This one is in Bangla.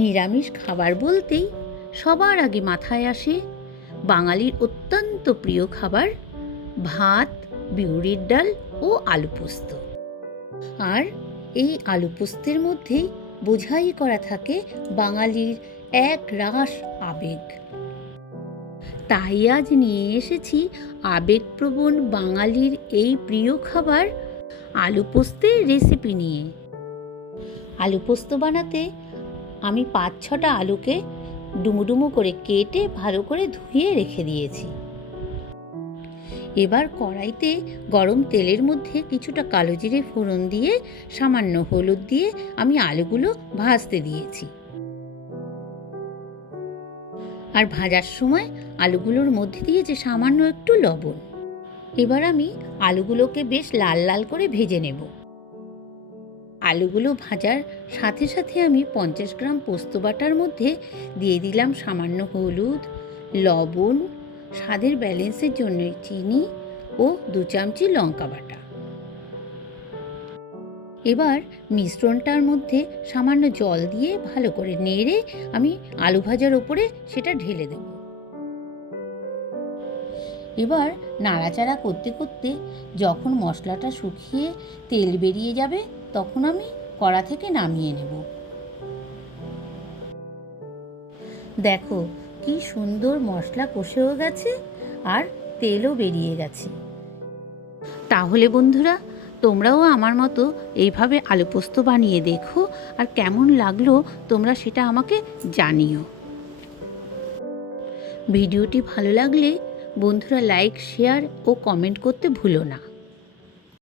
নিরামিষ খাবার বলতেই সবার আগে মাথায় আসে বাঙালির অত্যন্ত প্রিয় খাবার ভাত, বিউলির ডাল ও আলু পোস্ত। আর এই আলু পোস্তের মধ্যেই বোঝাই করা থাকে বাঙালির এক রাস আবেগ। তাই আজ নিয়ে এসেছি আবেগপ্রবণ বাঙালির এই প্রিয় খাবার আলু পোস্তের রেসিপি নিয়ে। আলু পোস্ত বানাতে আমি 5-6টা আলুকে ডুমো করে কেটে ভালো করে ধুয়ে রেখে দিয়েছি। এবার কড়াইতে গরম তেলের মধ্যে কিছুটা কালো জিরে ফোড়ন দিয়ে সামান্য হলুদ দিয়ে আমি আলুগুলো ভাজতে দিয়েছি। আর ভাজার সময় আলুগুলোর মধ্যে দিয়েছি সামান্য একটু লবণ। এবার আমি আলুগুলোকে বেশ লাল লাল করে ভেজে নেব। আলুগুলো ভাজার সাথে সাথে আমি 50 গ্রাম পোস্ত বাটার মধ্যে দিয়ে দিলাম সামান্য হলুদ, লবণ, স্বাদের ব্যালেন্সের জন্য চিনি ও 2 চামচি লঙ্কা বাটা। এবার মিশ্রণটার মধ্যে সামান্য জল দিয়ে ভালো করে নেড়ে আমি আলু ভাজার ওপরে সেটা ঢেলে দেব। এবার নাড়াচাড়া করতে করতে যখন মশলাটা শুকিয়ে তেল বেরিয়ে যাবে তখন আমি কড়া থেকে নামিয়ে নেব। দেখো কি সুন্দর মশলা কষেও গেছে আর তেলও বেরিয়ে গেছে। তাহলে বন্ধুরা, তোমরাও আমার মতো এইভাবে আলু পোস্ত বানিয়ে দেখো, আর কেমন লাগলো তোমরা সেটা আমাকে জানিও। ভিডিওটি ভালো লাগলে বন্ধুরা লাইক, শেয়ার ও কমেন্ট করতে ভুলো না।